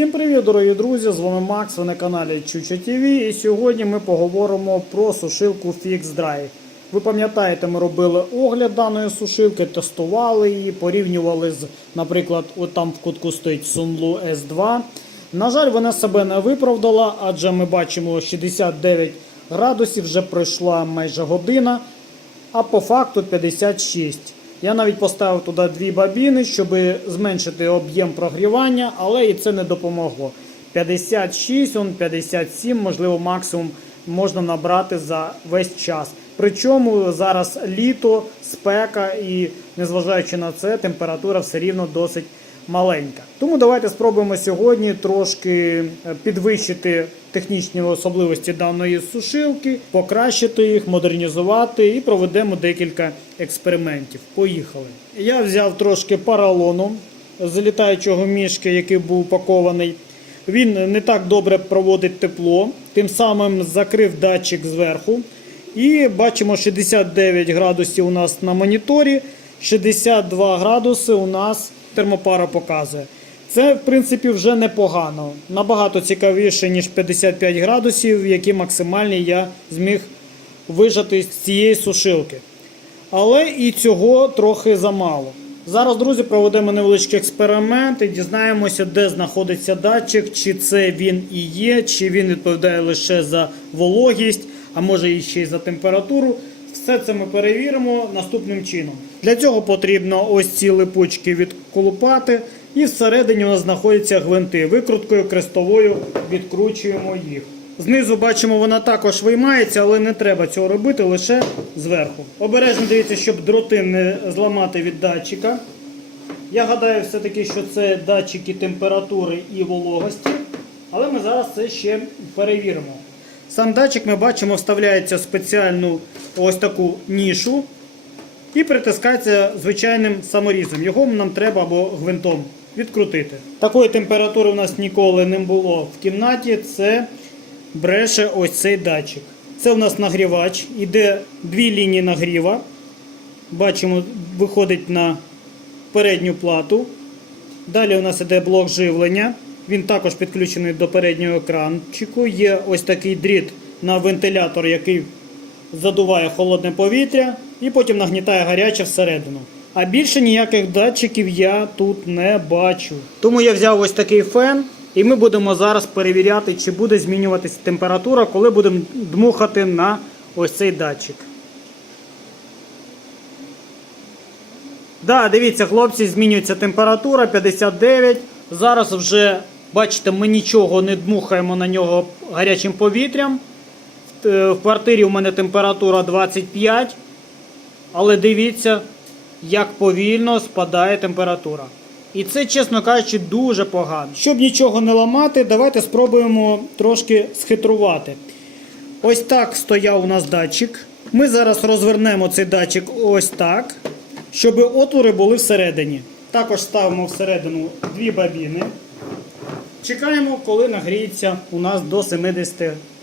Всім привіт, дорогі друзі! З вами Макс, ви на каналі Чуча ТВ. І сьогодні ми поговоримо про сушилку Fix Dry. Ви пам'ятаєте, ми робили огляд даної сушилки, тестували її, порівнювали з, наприклад, от там в кутку стоїть Sunlu S2. На жаль, вона себе не виправдала, адже ми бачимо 69 градусів, вже пройшла майже година, а по факту 56. Я навіть поставив туди дві бабіни, щоб зменшити об'єм прогрівання, але і це не допомогло. 56, он 57, можливо, максимум можна набрати за весь час. Причому зараз літо, спека і незважаючи на це, температура все рівно досить маленька. Тому давайте спробуємо сьогодні трошки е, підвищити технічні особливості даної сушилки, покращити їх, модернізувати і проведемо декілька експериментів. Поїхали. Я взяв трошки паралону з літаючого мішки, який був упакований. Він не так добре проводить тепло, тим самим закрив датчик зверху. І бачимо 69 градусів у нас на моніторі, 62 градуси у нас термопара показує. Це, в принципі, вже непогано. Набагато цікавіше, ніж 55 градусів, які максимальні я зміг вижати з цієї сушилки. Але і цього трохи замало. Зараз, друзі, проведемо невеличкий експеримент і дізнаємося, де знаходиться датчик, чи це він і є, чи він відповідає лише за вологість, а може і ще й за температуру. Все це ми перевіримо наступним чином. Для цього потрібно ось ці липучки відколупати, і всередині у нас знаходяться гвинти. Викруткою крестовою відкручуємо їх. Знизу бачимо, вона також виймається, але не треба цього робити лише зверху. Обережно дивіться, щоб дроти не зламати від датчика. Я гадаю, все-таки, що це датчики температури і вологості, але ми зараз це ще перевіримо. Сам датчик ми бачимо, вставляється в спеціальну ось таку нішу і притискається звичайним саморізом. Його нам треба або гвинтом відкрутити. Такої температури у нас ніколи не було в кімнаті. Це бреше ось цей датчик. Це у нас нагрівач, іде дві лінії нагріва. Бачимо, виходить на передню плату. Далі у нас іде блок живлення. Він також підключений до переднього екранчику. Є ось такий дріт на вентилятор, який задуває холодне повітря і потім нагнітає гаряче всередину. А більше ніяких датчиків я тут не бачу. Тому я взяв ось такий фен, і ми будемо зараз перевіряти, чи буде змінюватися температура, коли будемо дмухати на ось цей датчик. Да, дивіться, хлопці, змінюється температура 59. Зараз вже, бачите, ми нічого не дмухаємо на нього гарячим повітрям. Е, В квартирі у мене температура 25. Але дивіться, як повільно спадає температура. І це, чесно кажучи, дуже погано. Щоб нічого не ламати, давайте спробуємо трошки схитрувати. Ось так стояв у нас датчик. Ми зараз розвернемо цей датчик ось так, щоб отвори були всередині. Також ставимо всередину дві бабіни. Чекаємо, коли нагріється у нас до 70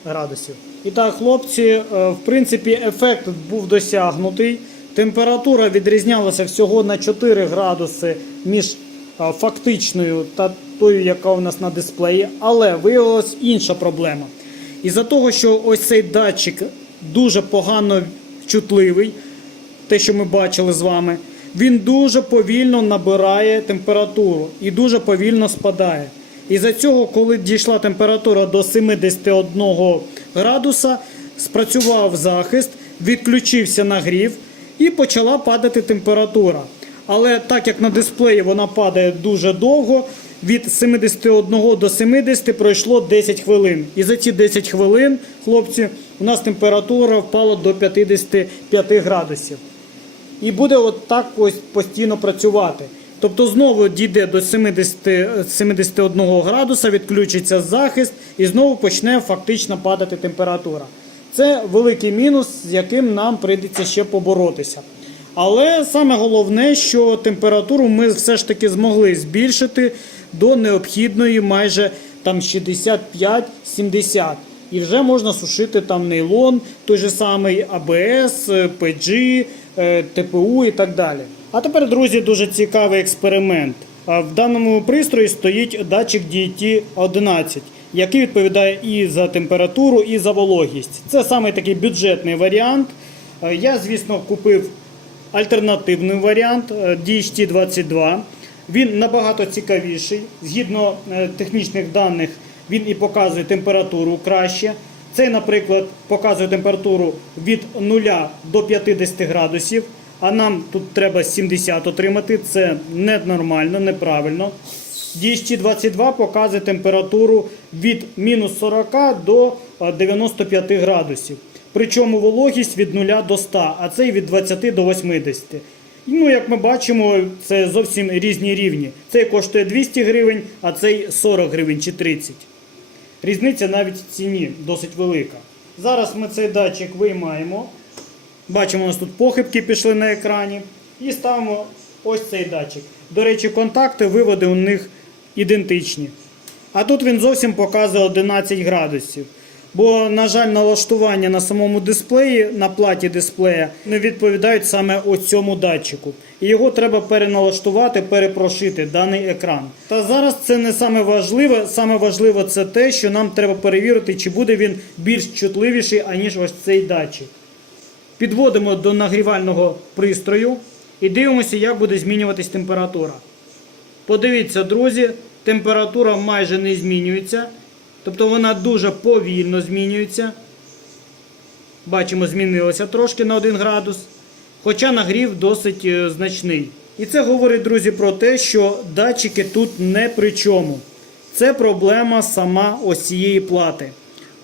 градусів. І так, хлопці, е, в принципі, ефект був досягнутий. Температура відрізнялася всього на 4 градуси між фактичною та тою, яка у нас на дисплеї. Але виявилась інша проблема. Із-за того, що ось цей датчик дуже погано чутливий, те, що ми бачили з вами, він дуже повільно набирає температуру і дуже повільно спадає. І за цього, коли дійшла температура до 71 градуса, спрацював захист, відключився нагрів і почала падати температура. Але так як на дисплеї вона падає дуже довго, від 71 до 70 пройшло 10 хвилин. І за ці 10 хвилин, хлопці, у нас температура впала до 55 градусів. І буде от так ось постійно працювати. Тобто знову дійде до 70, 71 градуса, відключиться захист і знову почне фактично падати температура. Це великий мінус, з яким нам прийдеться ще поборотися. Але саме головне, що температуру ми все ж таки змогли збільшити до необхідної майже там 65-70. І вже можна сушити там нейлон, той же самий АБС, PG, е, ТПУ і так далі. А тепер, друзі, дуже цікавий експеримент. В даному пристрої стоїть датчик DT11, який відповідає і за температуру, і за вологість. Це саме такий бюджетний варіант. Е, Я, звісно, купив альтернативний варіант е, DHT22. Він набагато цікавіший. Згідно е, технічних даних, він і показує температуру краще. Цей, наприклад, показує температуру від 0 до 50 градусів, а нам тут треба 70 отримати. Це ненормально, неправильно. DHT22 показує температуру від мінус 40 до е, 95 градусів. Причому вологість від 0 до 100, а цей від 20 до 80. Ну, як ми бачимо, це зовсім різні рівні. Цей коштує 200 гривень, а цей 40 гривень чи 30. Різниця навіть в ціні досить велика. Зараз ми цей датчик виймаємо. Бачимо, у нас тут похибки пішли на екрані. І ставимо ось цей датчик. До речі, контакти, виводи у них ідентичні. А тут він зовсім показує 11 градусів. Бо, на жаль, налаштування на самому дисплеї, на платі дисплея, не відповідають саме ось цьому датчику. І його треба переналаштувати, перепрошити даний екран. Та зараз це не саме важливе. Саме важливе це те, що нам треба перевірити, чи буде він більш чутливіший, аніж ось цей датчик. Підводимо до нагрівального пристрою і дивимося, як буде змінюватись температура. Подивіться, друзі, температура майже не змінюється. Тобто вона дуже повільно змінюється. Бачимо, змінилося трошки на 1 градус. Хоча нагрів досить е, значний. І це говорить, друзі, про те, що датчики тут не при чому. Це проблема сама ось цієї плати.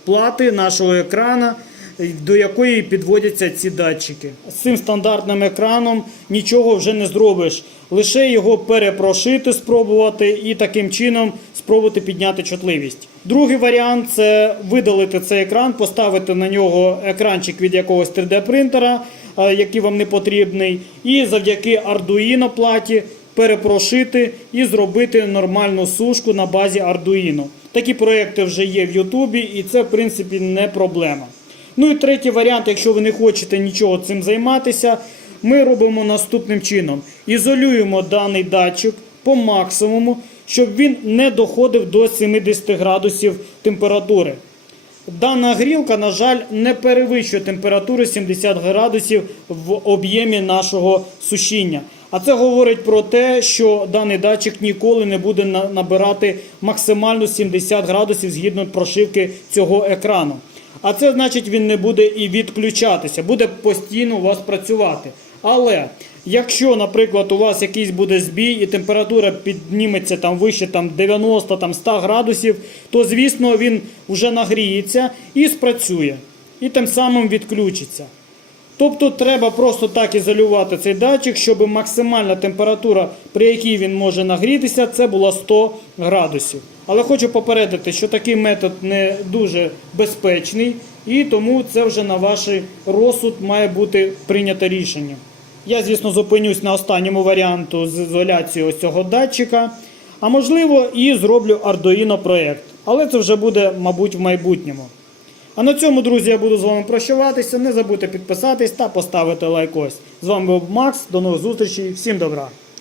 Плати нашого екрана, до якої підводяться ці датчики. З цим стандартним екраном нічого вже не зробиш. Лише його перепрошити, спробувати і таким чином спробувати підняти чутливість. Другий варіант це видалити цей екран, поставити на нього екранчик від якогось 3D принтера, е, який вам не потрібний, і завдяки Arduino платі перепрошити і зробити нормальну сушку на базі Arduino. Такі проекти вже є в Ютубі, і це в принципі не проблема. Ну і третій варіант, якщо ви не хочете нічого цим займатися, ми робимо наступним чином: ізолюємо даний датчик по максимуму, щоб він не доходив до 70 градусів температури. Дана грілка, на жаль, не перевищує температуру 70 градусів в об'ємі нашого сушіння. А це говорить про те, що даний датчик ніколи не буде набирати максимально 70 градусів згідно прошивки цього екрану. А це значить, він не буде і відключатися, буде постійно у вас працювати. Але якщо, наприклад, у вас якийсь буде збій і температура підніметься там вище там 90 там 100 градусів, то звісно він вже нагріється і спрацює, і тим самим відключиться. Тобто треба просто так ізолювати цей датчик, щоб максимальна температура, при якій він може нагрітися, це була 100 градусів. Але хочу попередити, що такий метод не дуже безпечний, і тому це вже на ваш розсуд має бути прийнято рішення. Я, звісно, зупинюсь на останньому варіанту з ізоляцією ось цього датчика, а можливо і зроблю Arduino проєкт. Але це вже буде, мабуть, в майбутньому. А на цьому, друзі, я буду з вами прощаватися. Не забудьте підписатись та поставити лайк ось. З вами був Макс. До нових зустрічей. Всім добра!